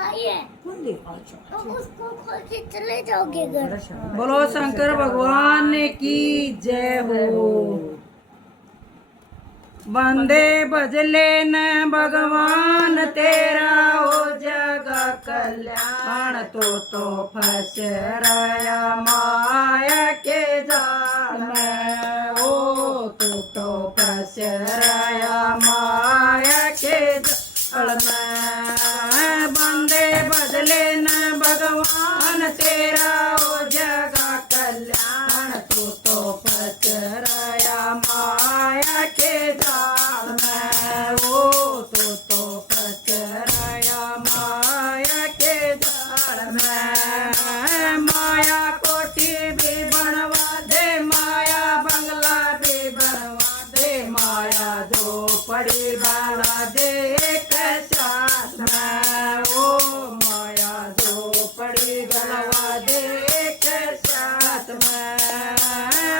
दिखाई है। अच्छा तो उसको खोल के चले जाओगे घर। बोलो शंकर भगवान की जय हो। बंदे बजले न भगवान तेरा हो जगा कल्याण तो फंस रहा माया के जाल में। ओ तो फंस रहा माया के जाल में। बंदे बदले न भगवान तेरा हो जगा कल्याण तो फंस रहा माया के जाल में। ओ तो फंस रहा माया के जाल में। माया कोठी भी बनवा दे, माया बंगला भी बनवा दे, माया झोपड़ी बना दे एक साथ में। ओ माया झोपड़ी बनवा दे एक साथ में।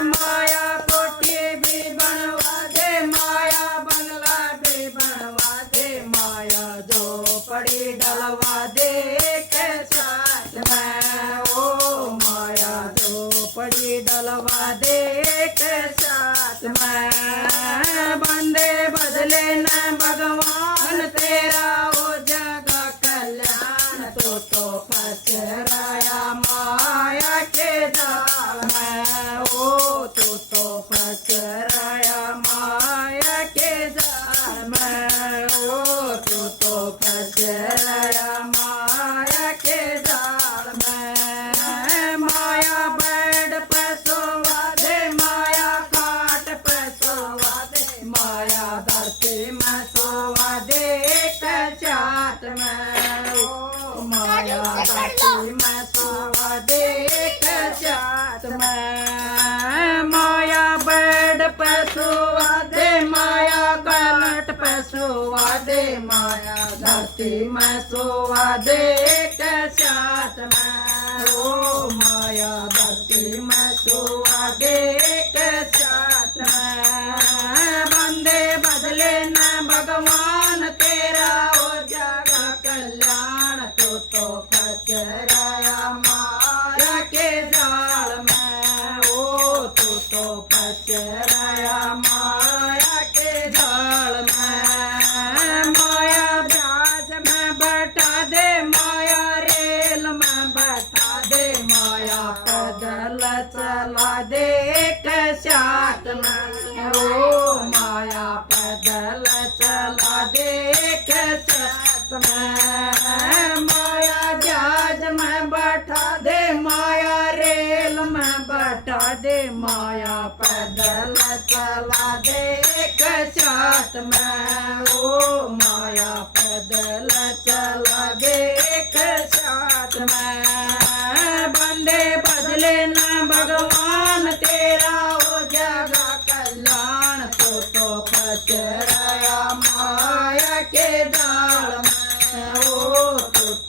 माया कोठी भी बनवा दे, माया बंगला भी बनवा दे, माया झोपड़ी डलवा दे एक साथ में। ओ माया झोपड़ी डलवा दे एक साथ में। बंदे बदले न भगवान तेरा हो जगा कल्याण तो फंस रहा माया के जाल में। ओ तो फंस रहा माया के जाल में। ओ तो फंस रहा माया के जाल में। माया बेड पे सोवा दे, माया खाट पे सोवा दे, माया धरती में सोवा दे एक चाट में। ओ माया धरती में सोवा दे एक चाट में। माया बेड पे सोवा दे, माया गलट पे सोवा दे, माया धरती में सोवा दे एक चाट में। ओ माया धरती में सोवा दे एक चाट में। बंदे बदले न भगवान तेरा हो जगा कल्याण तो फंस रहा माया के जाल में। ओ तो फंस रहा माया के जाल में। माया ब्याज में बैठा दे, माया रेल में बैठा दे, माया पैदल चला दे एक साथ में। ओ माया पैदल चला दे एक साथ में। माया जहाज में बैठा दे, माया रेल में बैठा दे, माया पैदल चला दे एक साथ में। ओ माया पैदल चला दे एक साथ में। बंदे बदले न भगवान तेरा हो जगा कल्याण तो फंस रहा माया के जाल में। ओ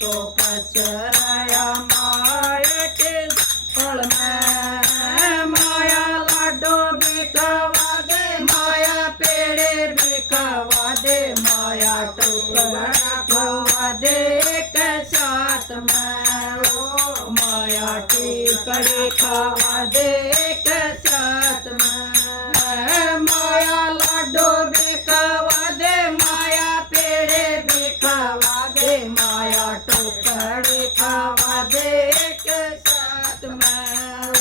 तो फंस रहा माया के जाल में। माया लाडो भी खवा दे, माया पेड़े भी खवा दे, माया टुकड़ा खवा दे एक साथ में। ओ माया टिकड़ी खवा दे एक साथ में। माया लाडो भी खवा दे, माया पेड़े भी खवा दे, माया टुकड़ी खवा दे एक साथ में।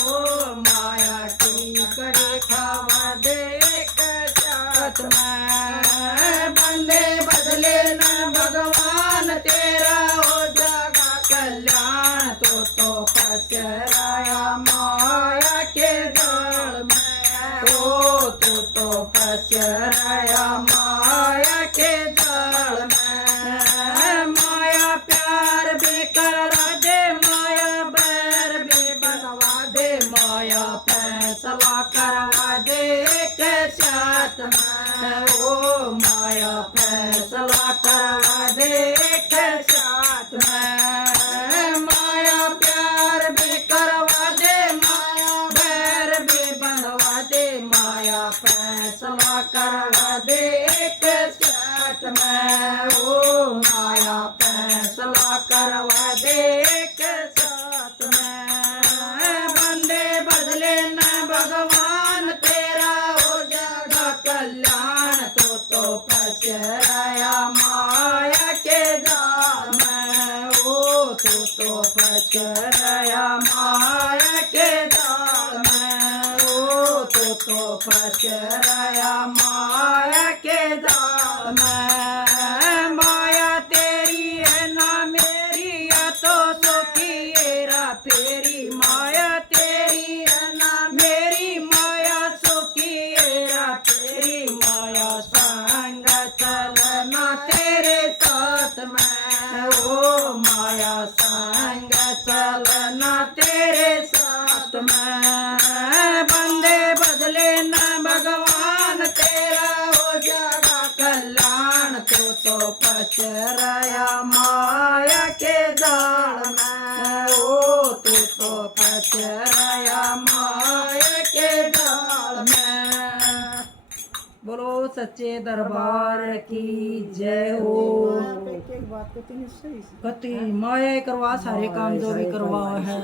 ओ माया टिकड़ी खवा दे एक साथ में। बंदे बदले न भगवान तेरा हो जगा कल्याण तो फंस रहा माया के जाल में। ओ तो फंस रहा माया के जाल में। माया प्यार भी करा दे, माया बैर भी बनवा दे, माया फैसला करवा दे एक साथ में। ओ माया फैसला करवा दे एक साथ में। माया प्यार भी करवा दे, माया बैर भी बनवा दे, माया फैसला करवा दे एक साथ करवा दे के साथ में बंदे बदले न भगवान तेरा हो जाएगा कल्याण तो फंस रहा माया के जाल में ओ तो फंस रहा माया के जाल में ओ तो फंस रहा माया के जाल में माया तेरी है ना मेरी या तो सुखिएरा फेरी माया तेरी है ना मेरी माया सुखिएरा तेरी माया संग चलना तेरे साथ में ओ माया संग चलना तेरे साथ में बंदे बदले ना भगवान तेरा हो जाएगा कल्याण तो फंस रहा माया के जाल में ओ तो फंस रहा माया के जाल में। बोलो सच्चे दरबार की जय हो। कति माया करवा सारे काम जो भी करवा है।